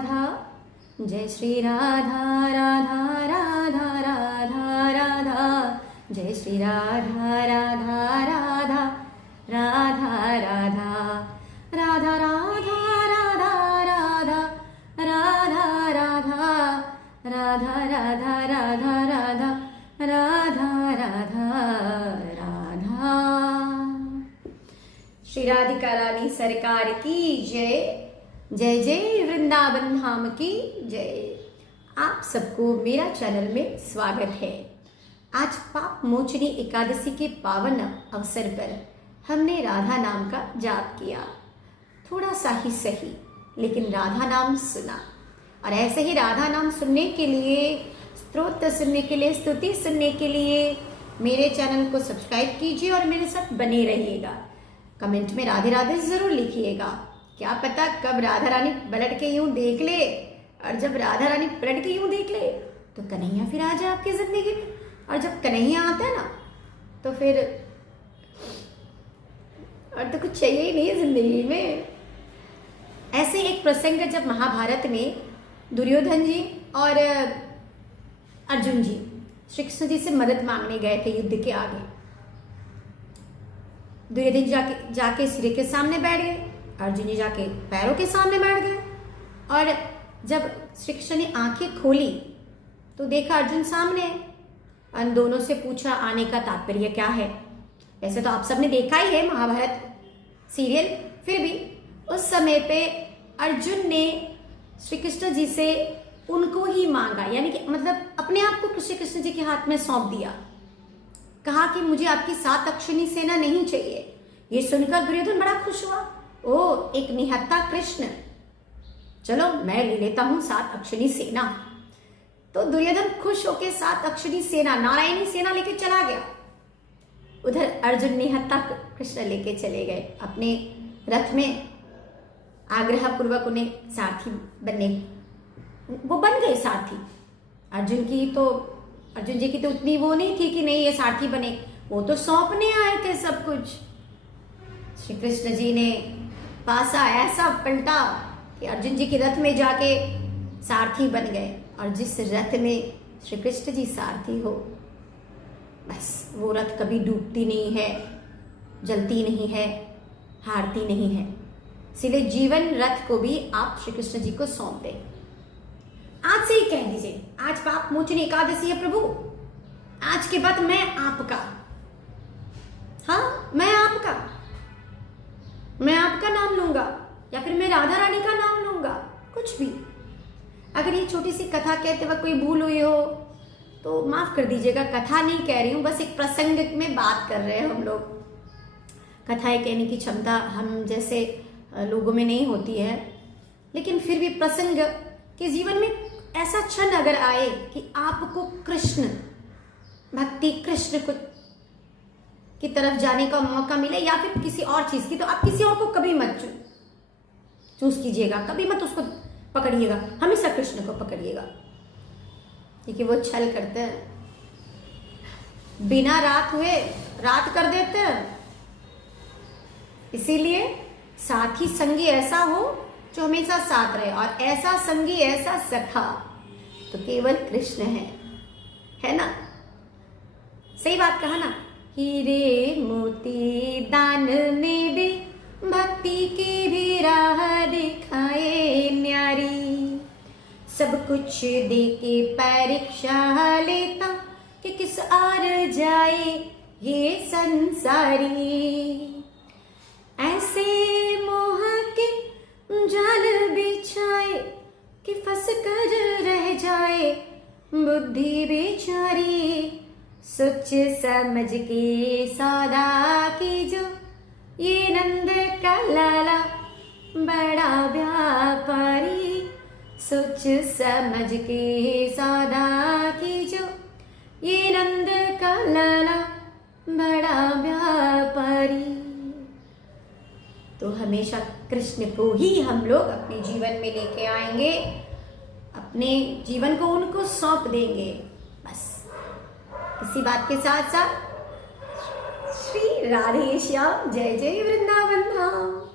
राधा, जय श्री राधा राधा राधा राधा राधा, जय श्री राधा राधा राधा राधा राधा, राधा राधा राधा राधा राधा राधा, राधा राधा राधा राधा राधा राधा राधा। श्री राधिका रानी सरकार की जय। जय जय वृंदावन धाम की जय। आप सबको मेरा चैनल में स्वागत है। आज पाप मोचनी एकादशी के पावन अवसर पर हमने राधा नाम का जाप किया। थोड़ा सा ही सही, लेकिन राधा नाम सुना। और ऐसे ही राधा नाम सुनने के लिए, स्तोत्र सुनने के लिए, स्तुति सुनने के लिए मेरे चैनल को सब्सक्राइब कीजिए और मेरे साथ बने रहिएगा। कमेंट में राधे राधे जरूर लिखिएगा। क्या पता कब राधा रानी पलट के यूं देख ले, और जब राधा रानी पलट के यूं देख ले तो कन्हैया फिर आ जाए आपकी जिंदगी में। और जब कन्हैया आता है ना तो फिर और तो कुछ चाहिए ही नहीं जिंदगी में। ऐसे एक प्रसंग जब महाभारत में दुर्योधन जी और अर्जुन जी श्री कृष्ण जी से मदद मांगने गए थे युद्ध के आगे। दुर्योधन जाके सिर के सामने बैठ गए, अर्जुन जी जाके पैरों के सामने बैठ गए। और जब श्री कृष्ण ने आंखें खोली तो देखा अर्जुन सामने है। और दोनों से पूछा आने का तात्पर्य क्या है। वैसे तो आप सबने देखा ही है महाभारत सीरियल, फिर भी उस समय पे अर्जुन ने श्री कृष्ण जी से उनको ही मांगा, यानी कि मतलब अपने आप को श्री कृष्ण जी के हाथ में सौंप दिया। कहा कि मुझे आपकी 7 अक्षौहिणी सेना नहीं चाहिए। ये सुनकर दुर्योधन बड़ा खुश हुआ। ओ, एक निहत्था कृष्ण, चलो मैं ले लेता हूं 7 अक्षौहिणी सेना। तो दुर्योधन खुश होकर 7 अक्षौहिणी सेना, नारायणी सेना लेके चला गया। उधर अर्जुन निहत्था कृष्ण लेके चले गए अपने रथ में। आग्रह पूर्वक उन्हें सारथी बनने, वो बन गए सारथी। अर्जुन जी की तो उतनी वो नहीं थी कि नहीं ये सारथी बने, वो तो सौंपने आए थे सब कुछ। श्री कृष्ण जी ने पासा ऐसा पलटा कि अर्जुन जी के रथ में जाके सारथी बन गए। और जिस रथ में श्री कृष्ण जी सारथी हो, बस वो रथ कभी डूबती नहीं है, जलती नहीं है, हारती नहीं है। इसलिए जीवन रथ को भी आप श्री कृष्ण जी को सौंप दें। आज से ही कह दीजिए, आज पाप मोचनी एकादशी है प्रभु, आज के बाद मैं आपका, हाँ मैं आपका नाम लूंगा, या फिर मैं राधा रानी का नाम लूंगा, कुछ भी। अगर ये छोटी सी कथा कहते वक्त कोई भूल हुई हो तो माफ कर दीजिएगा। कथा नहीं कह रही हूं, बस एक प्रसंग में बात कर रहे हैं हम लोग। कथाएं कहने की क्षमता हम जैसे लोगों में नहीं होती है, लेकिन फिर भी प्रसंग के जीवन में ऐसा क्षण अगर आए कि आपको कृष्ण भक्ति, कृष्ण को की तरफ जाने का मौका मिले, या फिर किसी और चीज की, तो आप किसी और को कभी मत चूज कीजिएगा, कभी मत उसको पकड़िएगा, हमेशा कृष्ण को पकड़िएगा, क्योंकि वो छल करते हैं, बिना रात हुए रात कर देते हैं। इसीलिए साथी संगी ऐसा हो जो हमेशा साथ रहे, और ऐसा संगी, ऐसा सखा तो केवल कृष्ण है ना। सही बात कहा ना। हीरे मोती दान में भी भक्ति की भी राह दिखाए न्यारी, सब कुछ दे के परीक्षा लेता कि किस आर जाए ये संसारी। ऐसे मोह के जाल बिछाए कि फंस कर रह जाए बुद्धि बेचारी, सोच समझ के सौदा की जो ये नंद का लाला बड़ा व्यापारी, सोच समझ के सौदा की जो ये नंद का लाला बड़ा व्यापारी। तो हमेशा कृष्ण को ही हम लोग अपने जीवन में लेके आएंगे, अपने जीवन को उनको सौंप देंगे। बस इसी बात के साथ साथ श्री राधे श्याम, जय जय वृंदावन धाम।